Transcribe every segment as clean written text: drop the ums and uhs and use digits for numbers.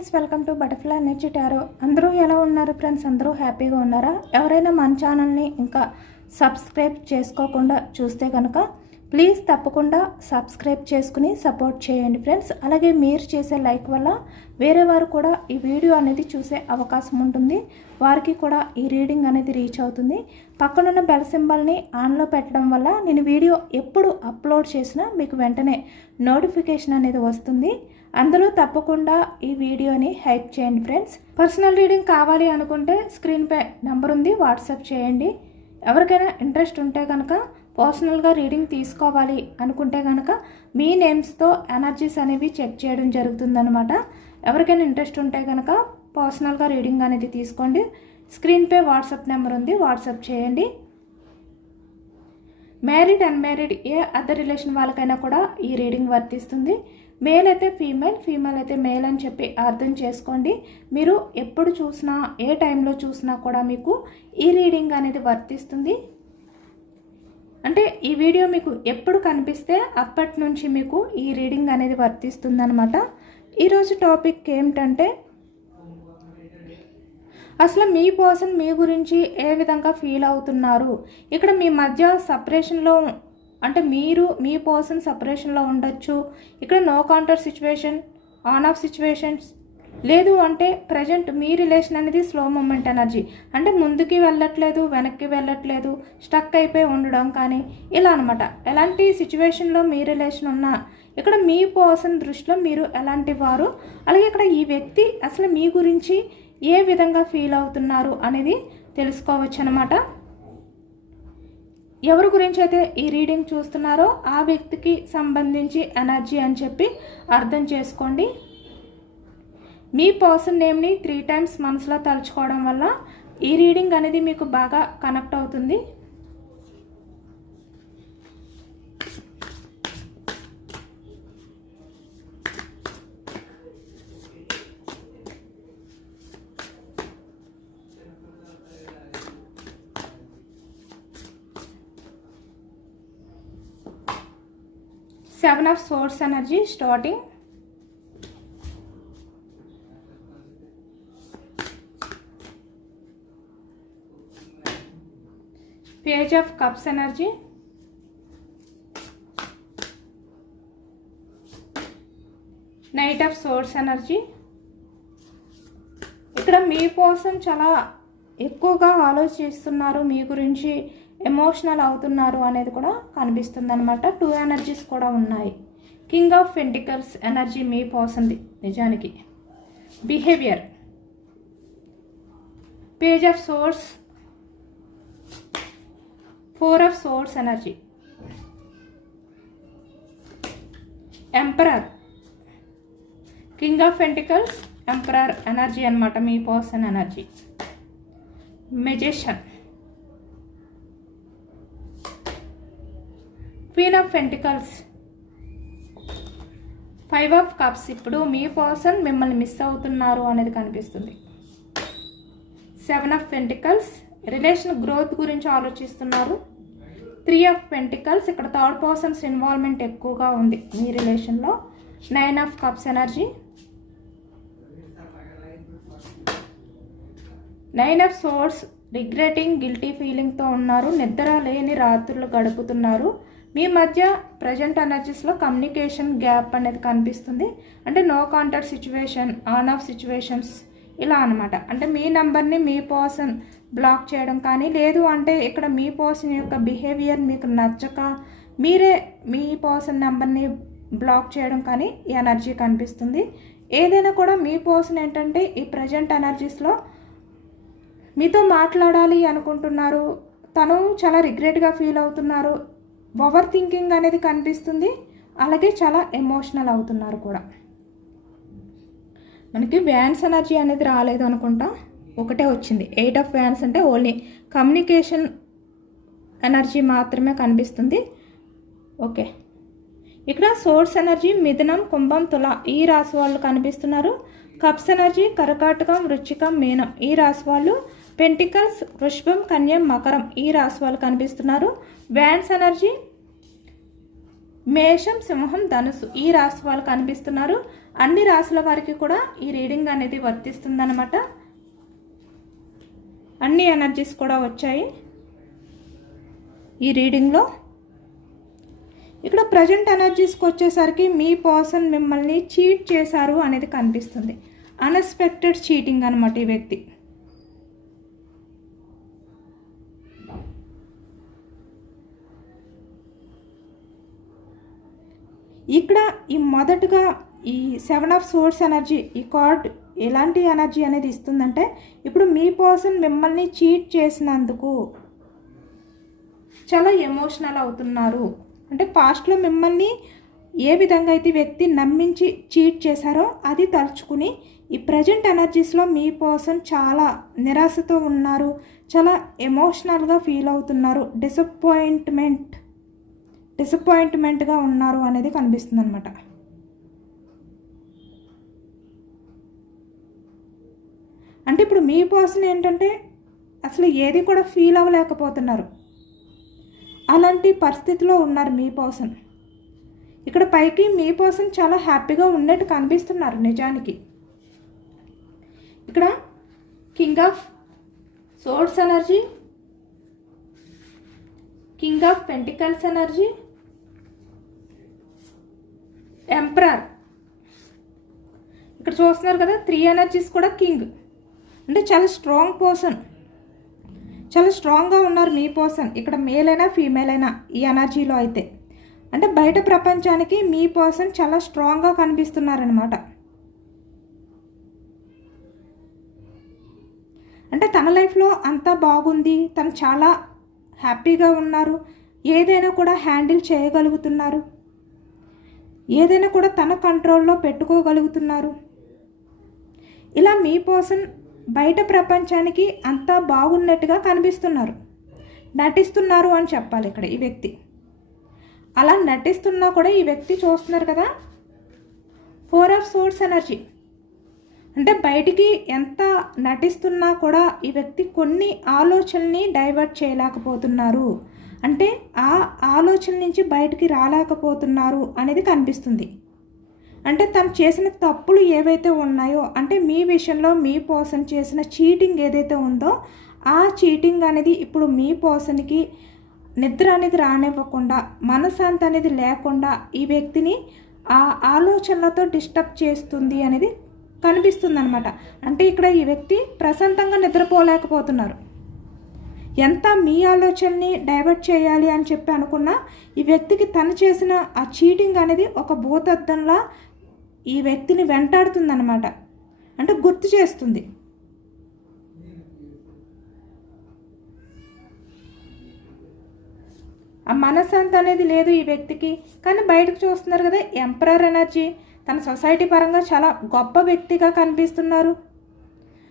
Friends, welcome to butterfly energy tarot. అందరూ ఎలా ఉన్నారు ఫ్రెండ్స్? అందరూ హ్యాపీగా ఉన్నారా? ఎవరైనా మన ఛానల్ని ఇంకా సబ్స్క్రైబ్ చేసుకోకుండా చూస్తే కనుక ప్లీజ్ తప్పకుండా సబ్స్క్రైబ్ చేసుకుని సపోర్ట్ చేయండి ఫ్రెండ్స్. అలాగే మీరు చేసే లైక్ వల్ల వేరే వారు కూడా ఈ వీడియో అనేది చూసే అవకాశం ఉంటుంది. వారికి కూడా ఈ రీడింగ్ అనేది రీచ్ అవుతుంది. పక్కనున్న బెల్ సింబల్ని ఆన్లో పెట్టడం వల్ల నేను వీడియో ఎప్పుడు అప్లోడ్ చేసినా మీకు వెంటనే నోటిఫికేషన్ అనేది వస్తుంది. అందులో తప్పకుండా ఈ వీడియోని హైప్ చేయండి ఫ్రెండ్స్. పర్సనల్ రీడింగ్ కావాలి అనుకుంటే స్క్రీన్పై నెంబర్ ఉంది, వాట్సాప్ చేయండి. ఎవరికైనా ఇంట్రెస్ట్ ఉంటే కనుక పర్సనల్గా రీడింగ్ తీసుకోవాలి అనుకుంటే కనుక మీ నేమ్స్తో ఎనర్జీస్ అనేవి చెక్ చేయడం జరుగుతుందన్నమాట. ఎవరికైనా ఇంట్రెస్ట్ ఉంటే కనుక పర్సనల్గా రీడింగ్ అనేది తీసుకోండి. స్క్రీన్పై వాట్సాప్ నెంబర్ ఉంది, వాట్సాప్ చేయండి. మ్యారీడ్ అన్మ్యారీడ్ ఏ అదర్ రిలేషన్ వాళ్ళకైనా కూడా ఈ రీడింగ్ వర్తిస్తుంది. మేల్ అయితే ఫీమేల్, ఫీమేల్ అయితే మేల్ అని చెప్పి అర్థం చేసుకోండి. మీరు ఎప్పుడు చూసినా ఏ టైంలో చూసినా కూడా మీకు ఈ రీడింగ్ అనేది వర్తిస్తుంది. అంటే ఈ వీడియో మీకు ఎప్పుడు కనిపిస్తే అప్పటి నుంచి మీకు ఈ రీడింగ్ అనేది వర్తిస్తుంది అనమాట. ఈరోజు టాపిక్ ఏమిటంటే అసలు మీ పర్సన్ మీ గురించి ఏ విధంగా ఫీల్ అవుతున్నారు. ఇక్కడ మీ మధ్య సపరేషన్లో అంటే మీ పర్సన్ సపరేషన్లో ఉండొచ్చు. ఇక్కడ no contact situation, on off situations, లేదు అంటే ప్రజెంట్ మీ రిలేషన్ అనేది స్లో మూమెంట్ ఎనర్జీ, అంటే ముందుకి వెళ్ళట్లేదు, వెనక్కి వెళ్ళట్లేదు, స్టక్ అయిపోయి ఉండడం కానీ ఇలా అనమాట. ఎలాంటి సిచ్యువేషన్లో మీ రిలేషన్ ఉన్నా ఇక్కడ మీ పర్సన్ దృష్టిలో మీరు ఎలాంటి వారు, అలాగే ఇక్కడ ఈ వ్యక్తి అసలు మీ గురించి ఏ విధంగా ఫీల్ అవుతున్నారు అనేది తెలుసుకోవచ్చు అనమాట. ఎవరి గురించి అయితే ఈ రీడింగ్ చూస్తున్నారో ఆ వ్యక్తికి సంబంధించి ఎనర్జీ అని చెప్పి అర్థం చేసుకోండి. మీ పర్సన్ నేమ్ని 3 times మనసులో తలుచుకోవడం వల్ల ఈ రీడింగ్ అనేది మీకు బాగా కనెక్ట్ అవుతుంది. Seven of Swords energy starting. Page of Cups energy. Knight of Swords energy. ఇక్కడ మీ పర్సన్ చాలా ఎక్కువగా ఆలోచిస్తున్నారు, మీ గురించి ఎమోషనల్ అవుతున్నారు అనేది కూడా కనిపిస్తుంది అనమాట. 2 ఎనర్జీస్ కూడా ఉన్నాయి. కింగ్ ఆఫ్ పెంటికల్స్ ఎనర్జీ మీ పర్సన్ది నిజానికి. Behaviour, page of swords, 4 of swords energy, emperor, king of pentacles, emperor energy అనమాట మీ person energy. Magician, queen of pentacles, 5 of cups. ఇప్పుడు మీ పర్సన్ మిమ్మల్ని మిస్ అవుతున్నారు అనేది కనిపిస్తుంది. 7 ఆఫ్ పెంటికల్స్, రిలేషన్ గ్రోత్ గురించి ఆలోచిస్తున్నారు. 3 ఆఫ్ పెంటికల్స్, ఇక్కడ థర్డ్ పర్సన్స్ ఇన్వాల్వ్మెంట్ ఎక్కువగా ఉంది మీ రిలేషన్లో. 9 of cups energy, 9 of swords, regretting, guilty ఫీలింగ్తో ఉన్నారు. నిద్ర లేని రాత్రులు గడుపుతున్నారు. మీ మధ్య ప్రజెంట్ ఎనర్జీస్లో కమ్యూనికేషన్ గ్యాప్ అనేది కనిపిస్తుంది. అంటే no contact situation, on off situations ఇలా అనమాట. అంటే మీ నెంబర్ని మీ పర్సన్ బ్లాక్ చేయడం కానీ, లేదు అంటే ఇక్కడ మీ పర్సన్ యొక్క బిహేవియర్ మీకు నచ్చక మీరే మీ పర్సన్ నెంబర్ని బ్లాక్ చేయడం కానీ ఈ ఎనర్జీ కనిపిస్తుంది. ఏదైనా కూడా మీ పర్సన్ ఏంటంటే ఈ ప్రజెంట్ ఎనర్జీస్లో మీతో మాట్లాడాలి అనుకుంటున్నారు, తను చాలా రిగ్రెట్గా ఫీల్ అవుతున్నారు, ఓవర్ థింకింగ్ అనేది కనిపిస్తుంది, అలాగే చాలా ఎమోషనల్ అవుతున్నారు కూడా. మనకి వ్యాన్స్ ఎనర్జీ అనేది రాలేదు అనుకుంటా, ఒకటే వచ్చింది. 8 ఆఫ్ వ్యాన్స్ అంటే ఓన్లీ కమ్యూనికేషన్ ఎనర్జీ మాత్రమే కనిపిస్తుంది. ఓకే, ఇక్కడ సోర్స్ ఎనర్జీ మిథునం, కుంభం, తుల ఈ రాశి వాళ్ళు కనిపిస్తున్నారు. కప్స్ ఎనర్జీ కర్కాటకం, వృశ్చికం, మీనం ఈ రాశి వాళ్ళు. పెంటికల్స్, వృషభం, కన్యం, మకరం ఈ రాశి వాళ్ళు కనిపిస్తున్నారు. వ్యాన్స్ ఎనర్జీ మేషం, సింహం, ధనుసు ఈ రాశి వాళ్ళు కనిపిస్తున్నారు. అన్ని రాశుల వారికి కూడా ఈ రీడింగ్ అనేది వర్తిస్తుందన్నమాట. అన్ని ఎనర్జీస్ కూడా వచ్చాయి ఈ రీడింగ్లో. ఇక్కడ ప్రజెంట్ ఎనర్జీస్కి వచ్చేసరికి మీ పర్సన్ మిమ్మల్ని చీట్ చేశారు అనేది కనిపిస్తుంది. అన్ఎక్స్పెక్టెడ్ చీటింగ్ అనమాట ఈ వ్యక్తి. ఇక్కడ ఈ మొదటగా ఈ 7 ఆఫ్ సోర్స్ ఎనర్జీ, ఈ కార్డ్ ఎలాంటి ఎనర్జీ అనేది ఇస్తుందంటే, ఇప్పుడు మీ పర్సన్ మిమ్మల్ని చీట్ చేసినందుకు చాలా ఎమోషనల్ అవుతున్నారు. అంటే పాస్ట్లో మిమ్మల్ని ఏ విధంగా అయితే వ్యక్తి నమ్మించి చీట్ చేశారో అది తలుచుకుని ఈ ప్రజెంట్ ఎనర్జీస్లో మీ పర్సన్ చాలా నిరాశతో ఉన్నారు, చాలా ఎమోషనల్గా ఫీల్ అవుతున్నారు, డిసప్పాయింట్మెంట్గా ఉన్నారు అనేది కనిపిస్తుంది అనమాట. అంటే ఇప్పుడు మీ పర్సన్ ఏంటంటే అసలు ఏది కూడా ఫీల్ అవ్వలేకపోతున్నారు, అలాంటి పరిస్థితిలో ఉన్నారు మీ పర్సన్. ఇక్కడ పైకి మీ పర్సన్ చాలా హ్యాపీగా ఉన్నట్టు కనిపిస్తున్నారు నిజానికి. ఇక్కడ king of swords energy, king of pentacles energy, emperor. ఇక్కడ చూస్తున్నారు కదా 3 ఎనర్జీస్ కూడా కింగ్. అంటే చాలా స్ట్రాంగ్ పర్సన్, చాలా స్ట్రాంగ్గా ఉన్నారు మీ పర్సన్. ఇక్కడ మేల్ అయినా ఫీమేల్ అయినా ఈ ఎనర్జీలో అయితే అంటే బయట ప్రపంచానికి మీ పర్సన్ చాలా స్ట్రాంగ్గా కనిపిస్తున్నారనమాట. అంటే తన లైఫ్లో అంతా బాగుంది, తను చాలా హ్యాపీగా ఉన్నారు, ఏదైనా కూడా హ్యాండిల్ చేయగలుగుతున్నారు, ఏదైనా కూడా తన కంట్రోల్లో పెట్టుకోగలుగుతున్నారు. ఇలా మీ పర్సన్ బయట ప్రపంచానికి అంతా బాగున్నట్టుగా కనిపిస్తున్నారు, నటిస్తున్నారు అని చెప్పాలి ఇక్కడ ఈ వ్యక్తి. అలా నటిస్తున్నా కూడా ఈ వ్యక్తి చూస్తున్నారు కదా 4 ఆఫ్ సోర్డ్స్ ఎనర్జీ. అంటే బయటికి ఎంత నటిస్తున్నా కూడా ఈ వ్యక్తి కొన్ని ఆలోచనల్ని డైవర్ట్ చేయలేకపోతున్నారు, అంటే ఆ ఆలోచన నుంచి బయటికి రాలేకపోతున్నారు అనేది కనిపిస్తుంది. అంటే తను చేసిన తప్పులు ఏవైతే ఉన్నాయో, అంటే మీ విషయంలో మీ పర్సన్ చేసిన చీటింగ్ ఏదైతే ఉందో ఆ చీటింగ్ అనేది ఇప్పుడు మీ పర్సన్కి నిద్ర అనేది రానివ్వకుండా, మనశ్శాంతి అనేది లేకుండా ఈ వ్యక్తిని ఆ ఆలోచనలతో డిస్టర్బ్ చేస్తుంది అనేది కనిపిస్తుంది అనమాట. అంటే ఇక్కడ ఈ వ్యక్తి ప్రశాంతంగా నిద్రపోలేకపోతున్నారు. ఎంత మీ ఆలోచనని డైవర్ట్ చేయాలి అని చెప్పి అనుకున్నా ఈ వ్యక్తికి తను చేసిన ఆ చీటింగ్ అనేది ఒక భూతద్దంలా ఈ వ్యక్తిని వెంటాడుతుందన్నమాట. అంటే గుర్తు చేస్తుంది. ఆ మనశ్శాంతి అనేది లేదు ఈ వ్యక్తికి. కానీ బయటకు చూస్తున్నారు కదా ఎంపరర్ ఎనర్జీ, తన సొసైటీ పరంగా చాలా గొప్ప వ్యక్తిగా కనిపిస్తున్నారు.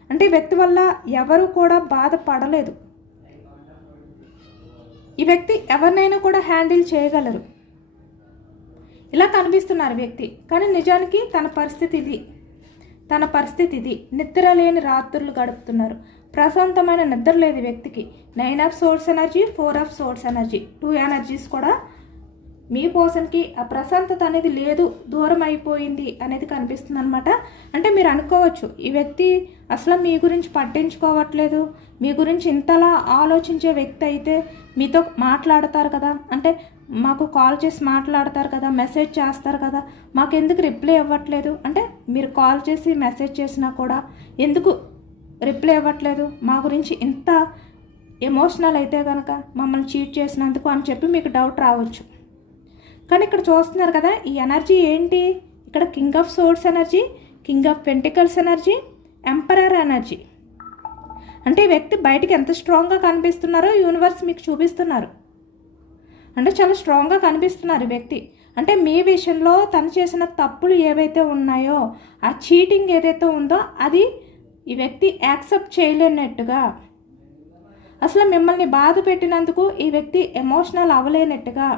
అంటే ఈ వ్యక్తి వల్ల ఎవరు కూడా బాధపడలేదు. ఈ వ్యక్తి ఎవరినైనా కూడా హ్యాండిల్ చేయగలరు, ఇలా కనిపిస్తున్నారు వ్యక్తి. కానీ నిజానికి తన పరిస్థితి ఇది. నిద్ర లేని రాత్రులు గడుపుతున్నారు, ప్రశాంతమైన నిద్ర లేదు వ్యక్తికి. 9 of swords energy, 4 of swords energy, 2 energies కూడా మీ పర్సన్కి ఆ ప్రశాంతత అనేది లేదు, దూరం అయిపోయింది అనేది కనిపిస్తుంది అనమాట. అంటే మీరు అనుకోవచ్చు ఈ వ్యక్తి అసలు మీ గురించి పట్టించుకోవట్లేదు, మీ గురించి ఇంతలా ఆలోచించే వ్యక్తి అయితే మీతో మాట్లాడతారు కదా, అంటే మాకు కాల్ చేసి మాట్లాడతారు కదా, మెసేజ్ చేస్తారు కదా, మాకెందుకు రిప్లై ఇవ్వట్లేదు, అంటే మీరు కాల్ చేసి మెసేజ్ చేసినా కూడా ఎందుకు రిప్లై ఇవ్వట్లేదు, మా గురించి ఇంత ఎమోషనల్ అయితే కనుక మమ్మల్ని చీట్ చేసినందుకు అని చెప్పి మీకు డౌట్ రావచ్చు. కానీ ఇక్కడ చూస్తున్నారు కదా ఈ ఎనర్జీ ఏంటి, ఇక్కడ king of swords energy, king of pentacles energy, emperor energy. అంటే ఈ వ్యక్తి బయటికి ఎంత స్ట్రాంగ్గా కనిపిస్తున్నారో యూనివర్స్ మీకు చూపిస్తున్నారు. అంటే చాలా స్ట్రాంగ్గా కనిపిస్తున్నారు ఈ వ్యక్తి. అంటే మీ విషయంలో తను చేసిన తప్పులు ఏవైతే ఉన్నాయో, ఆ చీటింగ్ ఏదైతే ఉందో అది ఈ వ్యక్తి యాక్సెప్ట్ చేయలేనట్టుగా, అసలు మిమ్మల్ని బాధ పెట్టినందుకు ఈ వ్యక్తి ఎమోషనల్ అవ్వలేనట్టుగా,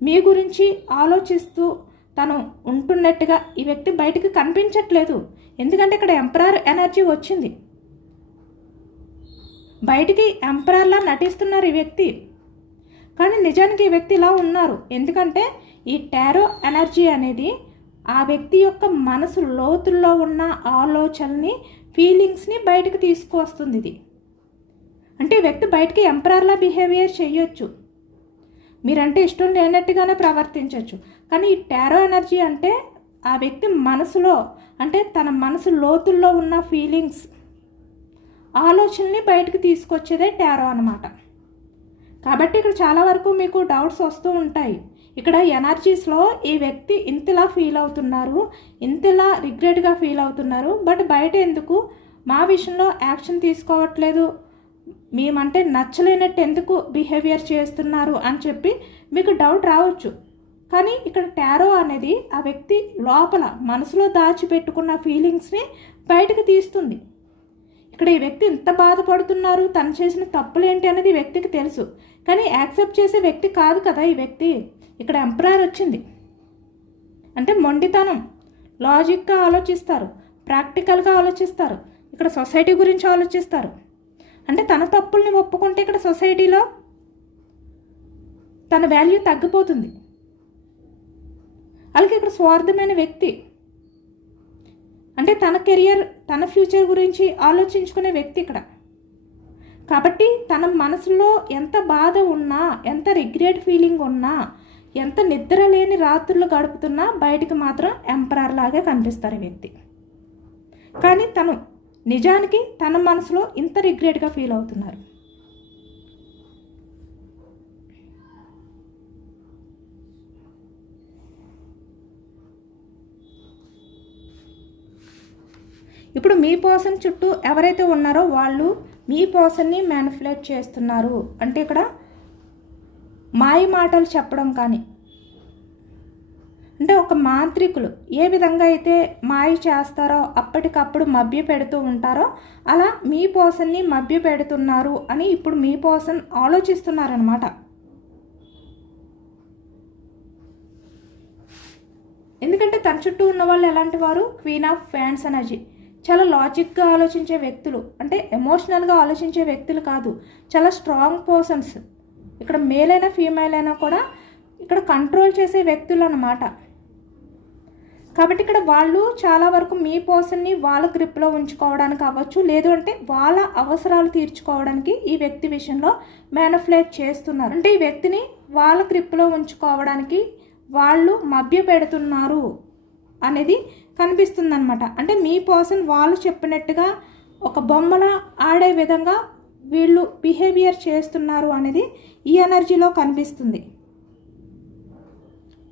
మీ గురించి ఆలోచిస్తూ తను ఉంటున్నట్టుగా ఈ వ్యక్తి బయటికి కనిపించట్లేదు. ఎందుకంటే ఇక్కడ ఎంపరర్ ఎనర్జీ వచ్చింది, బయటికి ఎంపరర్లా నటిస్తున్నారు ఈ వ్యక్తి. కానీ నిజానికి ఈ వ్యక్తి ఇలా ఉన్నారు. ఎందుకంటే ఈ టారో ఎనర్జీ అనేది ఆ వ్యక్తి యొక్క మనసు లోతుల్లో ఉన్న ఆలోచనని, ఫీలింగ్స్ని బయటకు తీసుకువస్తుంది ఇది. అంటే ఈ వ్యక్తి బయటికి ఎంపరర్లా బిహేవియర్ చేయొచ్చు, మీరంటే ఇష్టం లేనట్టుగానే ప్రవర్తించవచ్చు. కానీ ఈ టారో ఎనర్జీ అంటే ఆ వ్యక్తి మనసులో, అంటే తన మనసు లోతుల్లో ఉన్న ఫీలింగ్స్, ఆలోచనని బయటకు తీసుకొచ్చేదే టారో అన్నమాట. కాబట్టి ఇక్కడ చాలా వరకు మీకు డౌట్స్ వస్తూ ఉంటాయి. ఇక్కడ ఎనర్జీస్లో ఈ వ్యక్తి ఇంతలా ఫీల్ అవుతున్నారు, ఇంతలా రిగ్రెట్గా ఫీల్ అవుతున్నారు, బట్ బయట ఎందుకు మా విషయంలో యాక్షన్ తీసుకోవట్లేదు, మేమంటే నచ్చలేనట్టు ఎందుకు బిహేవియర్ చేస్తున్నారు అని చెప్పి మీకు డౌట్ రావచ్చు. కానీ ఇక్కడ టారో అనేది ఆ వ్యక్తి లోపల మనసులో దాచిపెట్టుకున్న ఫీలింగ్స్ని బయటకు తీస్తుంది. ఇక్కడ ఈ వ్యక్తి ఇంత బాధపడుతున్నారు, తను చేసిన తప్పులు ఏంటి అనేది ఈ వ్యక్తికి తెలుసు, కానీ యాక్సెప్ట్ చేసే వ్యక్తి కాదు కదా ఈ వ్యక్తి. ఇక్కడ ఎంపరర్ వచ్చింది అంటే మొండితనం, లాజిక్గా ఆలోచిస్తారు, ప్రాక్టికల్గా ఆలోచిస్తారు, ఇక్కడ సొసైటీ గురించి ఆలోచిస్తారు. అంటే తన తప్పుల్ని ఒప్పుకుంటే ఇక్కడ సొసైటీలో తన వాల్యూ తగ్గిపోతుంది. అలాగే ఇక్కడ స్వార్థమైన వ్యక్తి, అంటే తన కెరియర్, తన ఫ్యూచర్ గురించి ఆలోచించుకునే వ్యక్తి ఇక్కడ. కాబట్టి తన మనసులో ఎంత బాధ ఉన్నా, ఎంత రిగ్రెట్ ఫీలింగ్ ఉన్నా, ఎంత నిద్ర లేని రాత్రులు గడుపుతున్నా బయటికి మాత్రం ఎంపరర్ లాగే కనిపిస్తారు ఈ వ్యక్తి. కానీ తను నిజానికి తన మనసులో ఇంత రిగ్రెట్గా ఫీల్ అవుతున్నారు. ఇప్పుడు మీ పర్సన్ చుట్టూ ఎవరైతే ఉన్నారో వాళ్ళు మీ పర్సన్ని మ్యానిపులేట్ చేస్తున్నారు. అంటే ఇక్కడ మాయ మాటలు చెప్పడం కానీ, అంటే ఒక మాంత్రికులు ఏ విధంగా అయితే మాయ చేస్తారో, అప్పటికప్పుడు మభ్య పెడుతూ ఉంటారో, అలా మీ పర్సన్ని మభ్య పెడుతున్నారు అని ఇప్పుడు మీ పర్సన్ ఆలోచిస్తున్నారనమాట. ఎందుకంటే తన చుట్టూ ఉన్న వాళ్ళు ఎలాంటి వారు, క్వీన్ ఆఫ్ ఫ్యాన్స్ ఎనర్జీ, చాలా లాజిక్గా ఆలోచించే వ్యక్తులు, అంటే ఎమోషనల్గా ఆలోచించే వ్యక్తులు కాదు, చాలా స్ట్రాంగ్ పర్సన్స్. ఇక్కడ మేల్ అయినా ఫీమేల్ అయినా కూడా ఇక్కడ కంట్రోల్ చేసే వ్యక్తులు అన్నమాట. కాబట్టి ఇక్కడ వాళ్ళు చాలా వరకు మీ పర్సన్ని వాళ్ళ గ్రిప్లో ఉంచుకోవడానికి అవ్వచ్చు, లేదు అంటే వాళ్ళ అవసరాలు తీర్చుకోవడానికి ఈ వ్యక్తి విషయంలో మ్యానిపులేట్ చేస్తున్నారు. అంటే ఈ వ్యక్తిని వాళ్ళ గ్రిప్లో ఉంచుకోవడానికి వాళ్ళు మభ్య పెడుతున్నారు అనేది కనిపిస్తుంది అనమాట. అంటే మీ పర్సన్ వాళ్ళు చెప్పినట్టుగా ఒక బొమ్మల ఆడే విధంగా వీళ్ళు బిహేవియర్ చేస్తున్నారు అనేది ఈ ఎనర్జీలో కనిపిస్తుంది.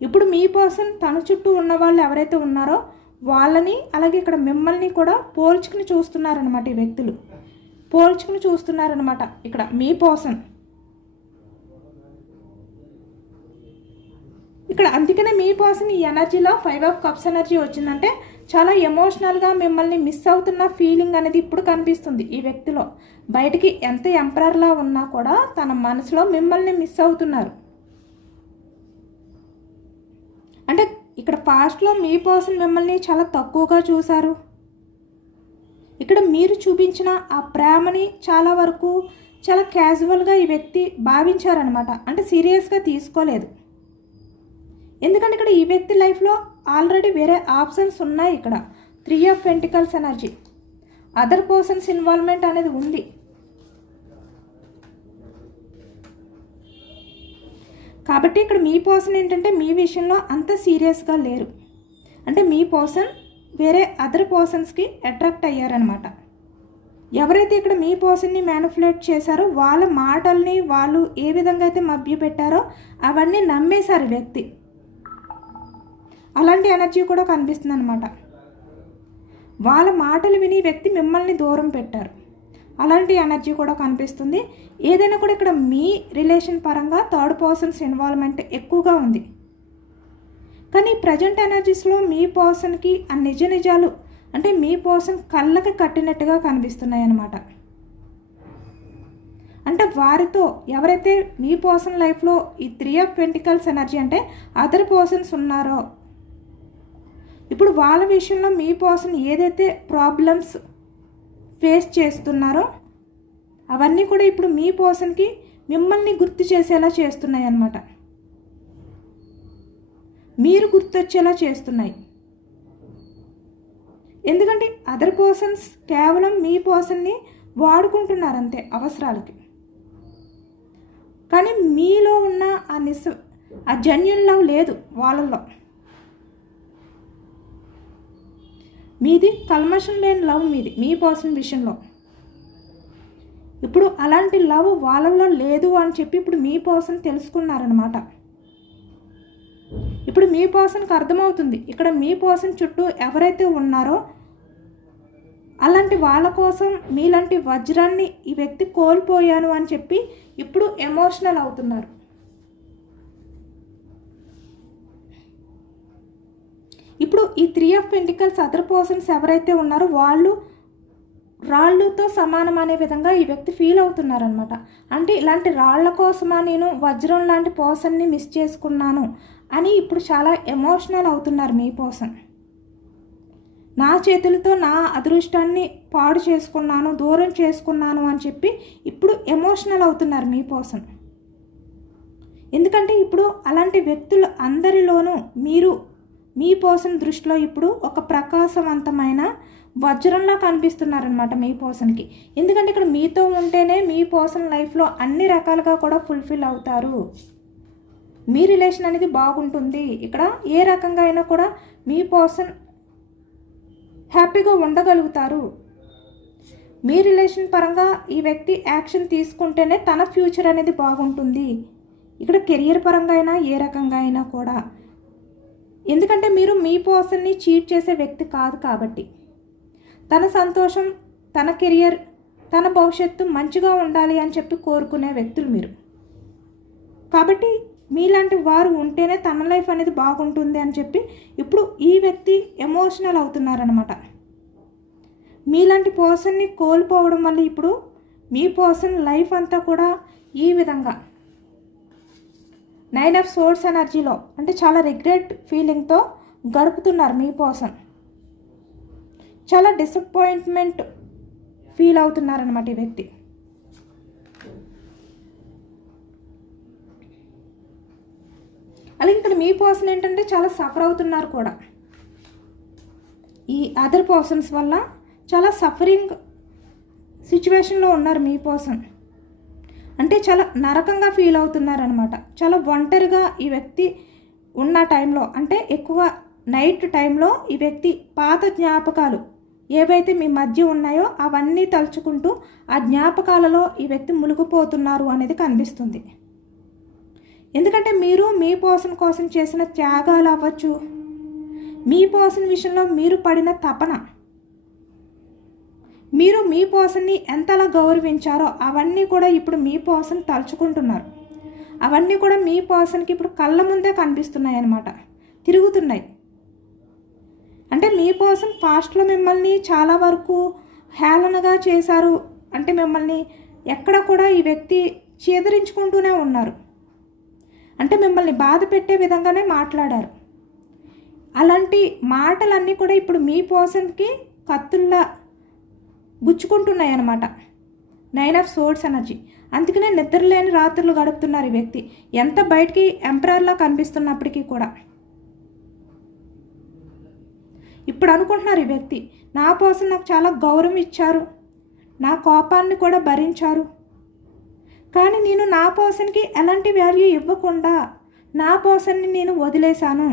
ఇప్పుడు మీ పర్సన్ తన చుట్టూ ఉన్న వాళ్ళు ఎవరైతే ఉన్నారో వాళ్ళని, అలాగే ఇక్కడ మిమ్మల్ని కూడా పోల్చుకుని చూస్తున్నారనమాట. ఈ వ్యక్తులు పోల్చుకుని చూస్తున్నారనమాట ఇక్కడ మీ పర్సన్. ఇక్కడ అందుకనే మీ పర్సన్ ఈ ఎనర్జీలో 5 ఆఫ్ కప్స్ ఎనర్జీ వచ్చిందంటే చాలా ఎమోషనల్గా మిమ్మల్ని మిస్ అవుతున్న ఫీలింగ్ అనేది ఇప్పుడు కనిపిస్తుంది ఈ వ్యక్తిలో. బయటికి ఎంత ఎంపరర్లా ఉన్నా కూడా తన మనసులో మిమ్మల్ని మిస్ అవుతున్నారు. అంటే ఇక్కడ పాస్ట్లో మీ పర్సన్ మిమ్మల్ని చాలా తక్కువగా చూశారు. ఇక్కడ మీరు చూపించిన ఆ ప్రేమని చాలా వరకు చాలా క్యాజువల్గా ఈ వ్యక్తి భావించారనమాట. అంటే సీరియస్గా తీసుకోలేదు. ఎందుకంటే ఇక్కడ ఈ వ్యక్తి లైఫ్లో ఆల్రెడీ వేరే ఆప్షన్స్ ఉన్నాయి. ఇక్కడ 3 of pentacles energy, other persons involvement అనేది ఉంది. కాబట్టి ఇక్కడ మీ పర్సన్ ఏంటంటే మీ విషయంలో అంత సీరియస్గా లేరు. అంటే మీ పర్సన్ వేరే అదర్ పర్సన్స్కి అట్రాక్ట్ అయ్యారనమాట. ఎవరైతే ఇక్కడ మీ పర్సన్ని మ్యానిపులేట్ చేశారో వాళ్ళ మాటల్ని వాళ్ళు ఏ విధంగా అయితే మభ్య పెట్టారో అవన్నీ నమ్మేశారు ఈ వ్యక్తి. అలాంటి ఎనర్జీ కూడా కనిపిస్తుంది అనమాట. వాళ్ళ మాటలు విని వ్యక్తి మిమ్మల్ని దూరం పెట్టారు, అలాంటి ఎనర్జీ కూడా కనిపిస్తుంది. ఏదైనా కూడా ఇక్కడ మీ రిలేషన్ పరంగా థర్డ్ పర్సన్స్ ఇన్వాల్వ్మెంట్ ఎక్కువగా ఉంది. కానీ ప్రజెంట్ ఎనర్జీస్లో మీ పర్సన్కి ఆ నిజ నిజాలు అంటే మీ పర్సన్ కళ్ళకి కట్టినట్టుగా కనిపిస్తున్నాయి అన్నమాట. అంటే వారితో ఎవరైతే మీ పర్సన్ లైఫ్లో ఈ 3 ఆఫ్ పెంటికల్స్ ఎనర్జీ అంటే అదర్ పర్సన్స్ ఉన్నారో, ఇప్పుడు వాళ్ళ విషయంలో మీ పర్సన్ ఏదైతే ప్రాబ్లమ్స్ ఫేస్ చేస్తున్నారో అవన్నీ కూడా ఇప్పుడు మీ పర్సన్కి మిమ్మల్ని గుర్తు చేసేలా చేస్తున్నాయి అన్నమాట. మీరు గుర్తొచ్చేలా చేస్తున్నాయి. ఎందుకంటే అదర్ పర్సన్స్ కేవలం మీ పర్సన్ని వాడుకుంటున్నారు అంతే అవసరాలకి. కానీ మీలో ఉన్న ఆ జెన్యూన్ లవ్ లేదు వాళ్ళల్లో. మీది కల్మషం లేని లవ్ మీది మీ పర్సన్ విషయంలో. ఇప్పుడు అలాంటి లవ్ వాళ్ళల్లో లేదు అని చెప్పి ఇప్పుడు మీ పర్సన్ తెలుసుకున్నారనమాట. ఇప్పుడు మీ పర్సన్కి అర్థమవుతుంది ఇక్కడ మీ పర్సన్ చుట్టూ ఎవరైతే ఉన్నారో అలాంటి వాళ్ళ కోసం మీలాంటి వజ్రాన్ని ఈ వ్యక్తి కోల్పోయాను అని చెప్పి ఇప్పుడు ఎమోషనల్ అవుతున్నారు. ఇప్పుడు ఈ 3 ఆఫ్ పెంటికల్స్ అదర్ పర్సన్స్ ఎవరైతే ఉన్నారో వాళ్ళు రాళ్ళతో సమానం అనే విధంగా ఈ వ్యక్తి ఫీల్ అవుతున్నారనమాట. అంటే ఇలాంటి రాళ్ల కోసమా నేను వజ్రం లాంటి పర్సన్ని మిస్ చేసుకున్నాను అని ఇప్పుడు చాలా ఎమోషనల్ అవుతున్నారు మీ పర్సన్. నా చేతులతో నా అదృష్టాన్ని పాడు చేసుకున్నాను, దూరం చేసుకున్నాను అని చెప్పి ఇప్పుడు ఎమోషనల్ అవుతున్నారు మీ పర్సన్. ఎందుకంటే ఇప్పుడు అలాంటి వ్యక్తులు అందరిలోనూ మీరు మీ పర్సన్ దృష్టిలో ఇప్పుడు ఒక ప్రకాశవంతమైన వజ్రంలా కనిపిస్తున్నారనమాట మీ పర్సన్కి. ఎందుకంటే ఇక్కడ మీతో ఉంటేనే మీ పర్సన్ లైఫ్లో అన్ని రకాలుగా కూడా ఫుల్ఫిల్ అవుతారు. మీ రిలేషన్ అనేది బాగుంటుంది. ఇక్కడ ఏ రకంగా అయినా కూడా మీ పర్సన్ హ్యాపీగా ఉండగలుగుతారు. మీ రిలేషన్ పరంగా ఈ వ్యక్తి యాక్షన్ తీసుకుంటేనే తన ఫ్యూచర్ అనేది బాగుంటుంది. ఇక్కడ కెరియర్ పరంగా అయినా ఏ రకంగా అయినా కూడా. ఎందుకంటే మీరు మీ పర్సన్ని చీట్ చేసే వ్యక్తి కాదు కాబట్టి తన సంతోషం, తన కెరియర్, తన భవిష్యత్తు మంచిగా ఉండాలి అని చెప్పి కోరుకునే వ్యక్తులు మీరు. కాబట్టి మీలాంటి వారు ఉంటేనే తన లైఫ్ అనేది బాగుంటుంది అని చెప్పి ఇప్పుడు ఈ వ్యక్తి ఎమోషనల్ అవుతున్నారనమాట. మీలాంటి పర్సన్ని కోల్పోవడం వల్ల ఇప్పుడు మీ పర్సన్ లైఫ్ అంతా కూడా ఈ విధంగా 9 ఆఫ్ సోర్స్ ఎనర్జీలో అంటే చాలా రిగ్రెట్ ఫీలింగ్తో గడుపుతున్నారు మీ పర్సన్. చాలా డిసప్పాయింట్మెంట్ ఫీల్ అవుతున్నారనమాట ఈ వ్యక్తి. అలాగే ఇక్కడ మీ పర్సన్ ఏంటంటే చాలా సఫర్ అవుతున్నారు కూడా. ఈ అదర్ పర్సన్స్ వల్ల చాలా సఫరింగ్ సిచ్యువేషన్లో ఉన్నారు మీ పర్సన్. అంటే చాలా నరకంగా ఫీల్ అవుతున్నారనమాట. చాలా ఒంటరిగా ఈ వ్యక్తి ఉన్న టైంలో అంటే ఎక్కువ నైట్ టైంలో ఈ వ్యక్తి పాత జ్ఞాపకాలు ఏవైతే మీ మధ్య ఉన్నాయో అవన్నీ తలుచుకుంటూ ఆ జ్ఞాపకాలలో ఈ వ్యక్తి మునిగిపోతున్నారు అనేది కనిపిస్తుంది. ఎందుకంటే మీరు మీ పర్సన్ కోసం చేసిన త్యాగాలు అవ్వచ్చు, మీ పర్సన్ విషయంలో మీరు పడిన తపన, మీరు మీ పర్సన్ని ఎంతలా గౌరవించారో అవన్నీ కూడా ఇప్పుడు మీ పర్సన్ తలుచుకుంటున్నారు. అవన్నీ కూడా మీ పర్సన్కి ఇప్పుడు కళ్ళ ముందే కనిపిస్తున్నాయి అన్నమాట, తిరుగుతున్నాయి. అంటే మీ పర్సన్ పాస్ట్లో మిమ్మల్ని చాలా వరకు హేళనగా చేశారు. అంటే మిమ్మల్ని ఎక్కడ కూడా ఈ వ్యక్తి చేదరించుకుంటూనే ఉన్నారు. అంటే మిమ్మల్ని బాధ పెట్టే విధంగానే మాట్లాడారు. అలాంటి మాటలన్నీ కూడా ఇప్పుడు మీ పర్సన్కి కత్తుల్లా గుచ్చుకుంటున్నాయి అన్నమాట. 9 ఆఫ్ సోర్స్ ఎనర్జీ. అందుకనే నిద్రలేని రాత్రులు గడుపుతున్నారు ఈ వ్యక్తి. ఎంత బయటికి ఎంపరర్లా కనిపిస్తున్నప్పటికీ కూడా ఇప్పుడు అనుకుంటున్నారు ఈ వ్యక్తి, నా పర్సన్ నాకు చాలా గౌరవం ఇచ్చారు, నా కోపాన్ని కూడా భరించారు, కానీ నేను నా పర్సన్కి ఎలాంటి వాల్యూ ఇవ్వకుండా నా పర్సన్ని నేను వదిలేశాను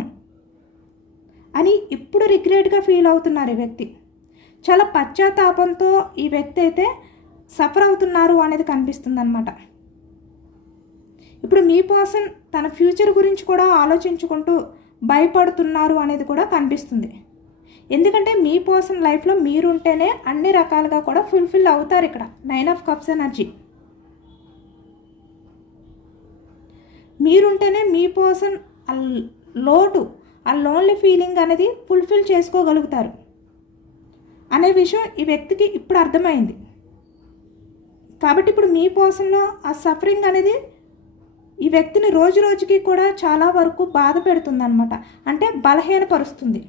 అని ఇప్పుడు రిగ్రెట్గా ఫీల్ అవుతున్నారు ఈ వ్యక్తి. చాలా పశ్చాత్తాపంతో ఈ వ్యక్తి అయితే సఫర్ అవుతున్నారు అనేది కనిపిస్తుంది అన్నమాట. ఇప్పుడు మీ పర్సన్ తన ఫ్యూచర్ గురించి కూడా ఆలోచించుకుంటూ భయపడుతున్నారు అనేది కూడా కనిపిస్తుంది. ఎందుకంటే మీ పర్సన్ లైఫ్లో మీరుంటేనే అన్ని రకాలుగా కూడా ఫుల్ఫిల్ అవుతారు. ఇక్కడ 9 ఆఫ్ కప్స్ ఎనర్జీ. మీరుంటేనే మీ పర్సన్ లోటు, ఆ లోన్లీ ఫీలింగ్ అనేది ఫుల్ఫిల్ చేసుకోగలుగుతారు అనే విషయం ఈ వ్యక్తికి ఇప్పుడు అర్థమైంది. కాబట్టి ఇప్పుడు మీ పర్సన్లో ఆ సఫరింగ్ అనేది ఈ వ్యక్తిని రోజు రోజుకి కూడా చాలా వరకు బాధ పెడుతుంది అన్నమాట. అంటే బలహీనపరుస్తుంది.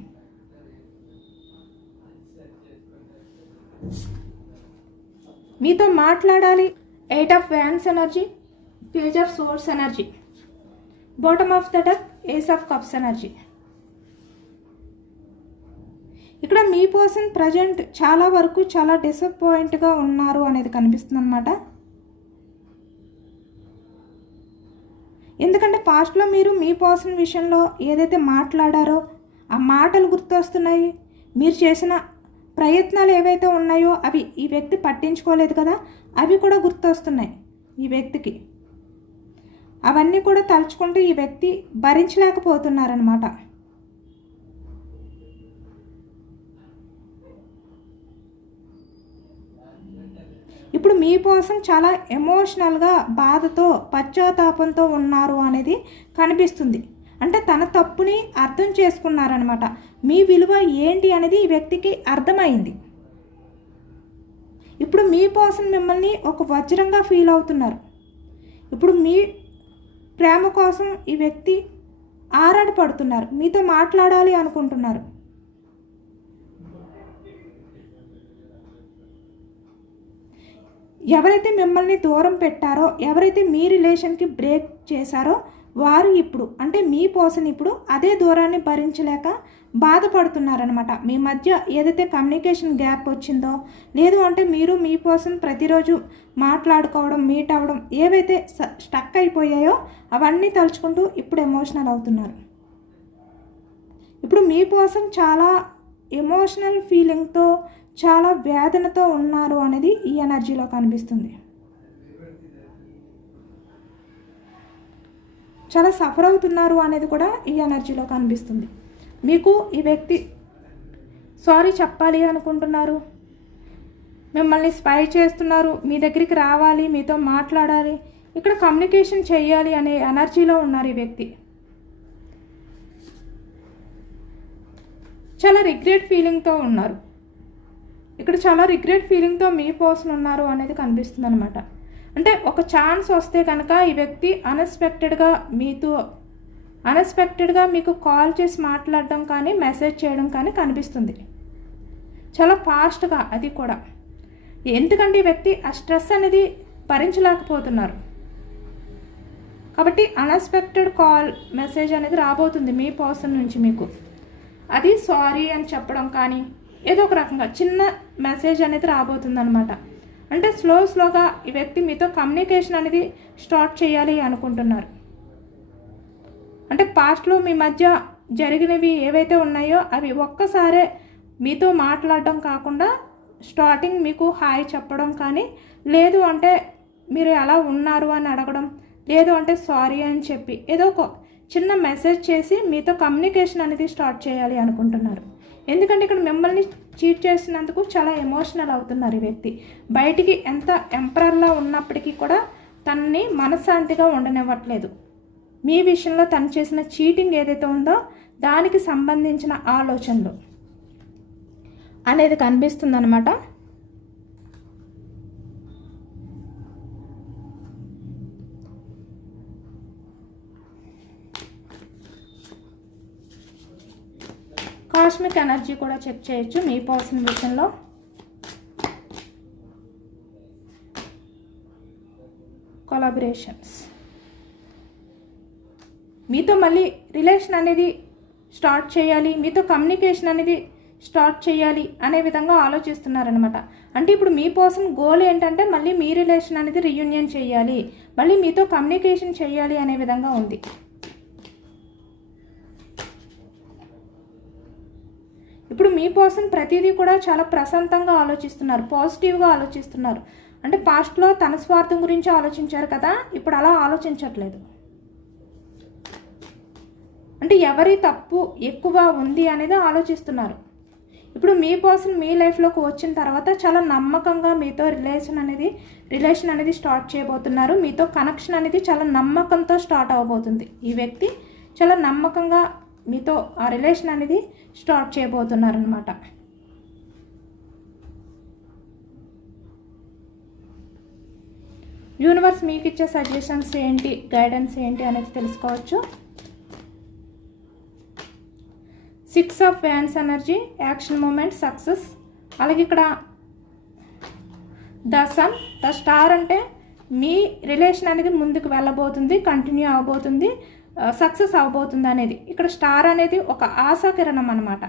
మీతో మాట్లాడాలి. 8 of wands energy, page of swords energy, bottom of the deck, ace of cups energy. ఇక్కడ మీ పర్సన్ ప్రజెంట్ చాలా వరకు చాలా డిసప్పాయింట్గా ఉన్నారు అనేది కనిపిస్తుంది అనమాట. ఎందుకంటే పాస్ట్లో మీరు మీ పర్సన్ విషయంలో ఏదైతే మాట్లాడారో ఆ మాటలు గుర్తొస్తున్నాయి. మీరు చేసిన ప్రయత్నాలు ఏవైతే ఉన్నాయో అవి ఈ వ్యక్తి పట్టించుకోలేదు కదా, అవి కూడా గుర్తొస్తున్నాయి ఈ వ్యక్తికి. అవన్నీ కూడా తలుచుకుంటూ ఈ వ్యక్తి భరించలేకపోతున్నారనమాట. ఇప్పుడు మీ పర్సన్ చాలా ఎమోషనల్గా బాధతో పశ్చాత్తాపంతో ఉన్నారు అనేది కనిపిస్తుంది. అంటే తన తప్పుని అర్థం చేసుకున్నారనమాట. మీ విలువ ఏంటి అనేది ఈ వ్యక్తికి అర్థమైంది. ఇప్పుడు మీ పర్సన్ మిమ్మల్ని ఒక వజ్రంగా ఫీల్ అవుతున్నారు. ఇప్పుడు మీ ప్రేమ కోసం ఈ వ్యక్తి ఆరాటపడుతున్నారు, మీతో మాట్లాడాలి అనుకుంటున్నారు. ఎవరైతే మిమ్మల్ని దూరం పెట్టారో, ఎవరైతే మీ రిలేషన్కి బ్రేక్ చేశారో వారు ఇప్పుడు అంటే మీ పర్సన్ ఇప్పుడు అదే దూరాన్ని భరించలేక బాధపడుతున్నారనమాట. మీ మధ్య ఏదైతే కమ్యూనికేషన్ గ్యాప్ వచ్చిందో, లేదు అంటే మీరు మీ పర్సన్ ప్రతిరోజు మాట్లాడుకోవడం, మీట్ అవ్వడం ఏవైతే స్టక్ అయిపోయాయో అవన్నీ తలుచుకుంటూ ఇప్పుడు ఎమోషనల్ అవుతున్నారు. ఇప్పుడు మీ పర్సన్ చాలా ఎమోషనల్ ఫీలింగ్తో చాలా వేదనతో ఉన్నారు అనేది ఈ ఎనర్జీలో కనిపిస్తుంది. చాలా సఫర్ అవుతున్నారు అనేది కూడా ఈ ఎనర్జీలో కనిపిస్తుంది. మీకు ఈ వ్యక్తి సారీ చెప్పాలి అనుకుంటున్నారు, మిమ్మల్ని స్పై చేస్తున్నారు, మీ దగ్గరికి రావాలి, మీతో మాట్లాడాలి, ఇక్కడ కమ్యూనికేషన్ చేయాలి అనే ఎనర్జీలో ఉన్నారు ఈ వ్యక్తి. చాలా రిగ్రెట్ ఫీలింగ్తో ఉన్నారు. ఇక్కడ చాలా రిగ్రెట్ ఫీలింగ్తో మీ పర్సన్ ఉన్నారు అనేది కనిపిస్తుంది అనమాట. అంటే ఒక ఛాన్స్ వస్తే కనుక ఈ వ్యక్తి అన్ఎక్స్పెక్టెడ్గా మీకు కాల్ చేసి మాట్లాడడం కానీ మెసేజ్ చేయడం కానీ కనిపిస్తుంది. చాలా ఫాస్ట్గా అది కూడా. ఎందుకంటే ఈ వ్యక్తి ఆ స్ట్రెస్ అనేది భరించలేకపోతున్నారు కాబట్టి అన్ఎక్స్పెక్టెడ్ కాల్ మెసేజ్ అనేది రాబోతుంది మీ పర్సన్ నుంచి మీకు. అది సారీ అని చెప్పడం కానీ ఏదో ఒక రకంగా చిన్న మెసేజ్ అనేది రాబోతుంది అనమాట. అంటే స్లోగా ఈ వ్యక్తి మీతో కమ్యూనికేషన్ అనేది స్టార్ట్ చేయాలి అనుకుంటున్నారు. అంటే పాస్ట్లో మీ మధ్య జరిగినవి ఏవైతే ఉన్నాయో అవి ఒక్కసారే మీతో మాట్లాడడం కాకుండా స్టార్టింగ్ మీకు హాయ్ చెప్పడం కానీ, లేదు అంటే మీరు ఎలా ఉన్నారు అని అడగడం, లేదు అంటే సారీ అని చెప్పి ఏదో ఒక చిన్న మెసేజ్ చేసి మీతో కమ్యూనికేషన్ అనేది స్టార్ట్ చేయాలి అనుకుంటున్నారు. ఎందుకంటే ఇక్కడ మిమ్మల్ని చీట్ చేసినందుకు చాలా ఎమోషనల్ అవుతున్నారు ఈ వ్యక్తి. బయటికి ఎంత ఎంపరర్లా ఉన్నప్పటికీ కూడా తనని మనశ్శాంతిగా ఉండనివ్వట్లేదు. మీ విషయంలో తను చేసిన చీటింగ్ ఏదైతే ఉందో దానికి సంబంధించిన ఆలోచనలు అనేది కనిపిస్తుందన్నమాట. కాస్మిక్ ఎనర్జీ కూడా చెక్ చేయొచ్చు మీ పర్సన్ విషయంలో. కొలాబరేషన్స్, మీతో మళ్ళీ రిలేషన్ అనేది స్టార్ట్ చేయాలి, మీతో కమ్యూనికేషన్ అనేది స్టార్ట్ చేయాలి అనే విధంగా ఆలోచిస్తున్నారనమాట. అంటే ఇప్పుడు మీ పర్సన్ గోల్ ఏంటంటే మళ్ళీ మీ రిలేషన్ అనేది రీయూనియన్ చేయాలి, మళ్ళీ మీతో కమ్యూనికేషన్ చేయాలి అనే విధంగా ఉంది. ఇప్పుడు మీ పర్సన్ ప్రతిదీ కూడా చాలా ప్రశాంతంగా ఆలోచిస్తున్నారు, పాజిటివ్గా ఆలోచిస్తున్నారు. అంటే పాస్ట్లో తన స్వార్థం గురించి ఆలోచించారు కదా, ఇప్పుడు అలా ఆలోచించట్లేదు. అంటే ఎవరి తప్పు ఎక్కువ ఉంది అనేది ఆలోచిస్తున్నారు. ఇప్పుడు మీ పర్సన్ మీ లైఫ్లోకి వచ్చిన తర్వాత చాలా నమ్మకంగా మీతో రిలేషన్ అనేది స్టార్ట్ చేయబోతున్నారు. మీతో కనెక్షన్ అనేది చాలా నమ్మకంతో స్టార్ట్ అవబోతుంది. ఈ వ్యక్తి చాలా నమ్మకంగా మీతో ఆ రిలేషన్ అనేది స్టార్ట్ చేయబోతున్నారు అనమాట. యూనివర్స్ మీకు ఇచ్చే సజెషన్స్ ఏంటి, గైడెన్స్ ఏంటి అనేది తెలుసుకోవచ్చు. 6 of wands energy, action movement, success. అలాగే ఇక్కడ ద సన్, ద స్టార్ అంటే మీ రిలేషన్ అనేది ముందుకు వెళ్ళబోతుంది, కంటిన్యూ అవబోతుంది, సక్సెస్ అవబోతుంది అనేది. ఇక్కడ స్టార్ అనేది ఒక ఆశాకిరణం అనమాట.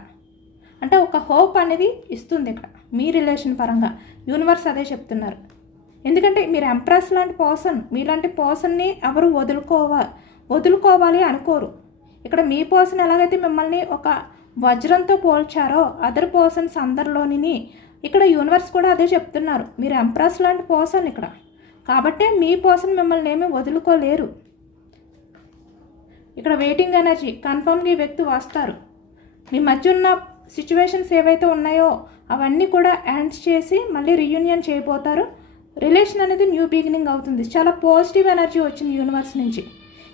అంటే ఒక హోప్ అనేది ఇస్తుంది ఇక్కడ మీ రిలేషన్ పరంగా. యూనివర్స్ అదే చెప్తున్నారు. ఎందుకంటే మీరు ఎంప్రెస్ లాంటి పర్సన్, మీలాంటి పర్సన్ని ఎవరు వదులుకోవాలి అనుకోరు. ఇక్కడ మీ పర్సన్ ఎలాగైతే మిమ్మల్ని ఒక వజ్రంతో పోల్చారో అదర్ పర్సన్స్ అందరిలోని, ఇక్కడ యూనివర్స్ కూడా అదే చెప్తున్నారు. మీరు ఎంప్రెస్ లాంటి పర్సన్ ఇక్కడ, కాబట్టి మీ పర్సన్ మిమ్మల్ని ఏమీ వదులుకోలేరు. ఇక్కడ వెయిటింగ్ ఎనర్జీ, కన్ఫర్మ్గా ఈ వ్యక్తి వస్తారు. మీ మధ్య ఉన్న సిచ్యువేషన్స్ ఏవైతే ఉన్నాయో అవన్నీ కూడా ఎండ్స్ చేసి మళ్ళీ రీయూనియన్ చేయబోతారు. రిలేషన్ అనేది న్యూ బిగినింగ్ అవుతుంది. చాలా పాజిటివ్ ఎనర్జీ వచ్చింది యూనివర్స్ నుంచి.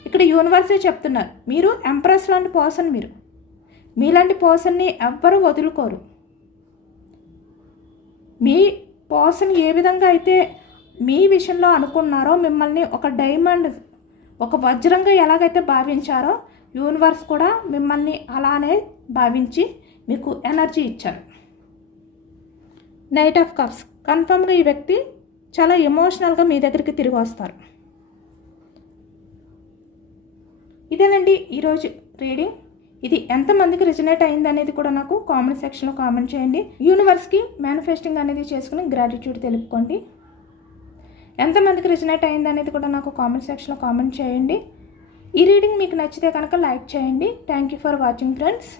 ఇక్కడ యూనివర్సే చెప్తున్నారు మీరు ఎంప్రెస్ లాంటి పర్సన్, మీలాంటి పర్సన్ని ఎవ్వరూ వదులుకోరు. మీ పర్సన్ ఏ విధంగా అయితే మీ విషయంలో అనుకున్నారో, మిమ్మల్ని ఒక డైమండ్, ఒక వజ్రంగా ఎలాగైతే భావించారో యూనివర్స్ కూడా మిమ్మల్ని అలానే భావించి మీకు ఎనర్జీ ఇచ్చారు. నైట్ ఆఫ్ కప్స్, కన్ఫర్మ్గా ఈ వ్యక్తి చాలా ఎమోషనల్గా మీ దగ్గరికి తిరిగి వస్తారు. ఇదేనండి ఈరోజు రీడింగ్. ఇది ఎంతమందికి రిజనేట్ అయింది అనేది కూడా నాకు కామెంట్ సెక్షన్లో కామెంట్ చేయండి. యూనివర్స్కి మేనిఫెస్టింగ్ అనేది చేసుకుని గ్రాటిట్యూడ్ తెలుపుకోండి. ఎంతమందికి రిజనేట్ అయింది అనేది కూడా నాకు కామెంట్ సెక్షన్లో కామెంట్ చేయండి. ఈ రీడింగ్ మీకు నచ్చితే కనుక లైక్ చేయండి. Thank you for watching friends.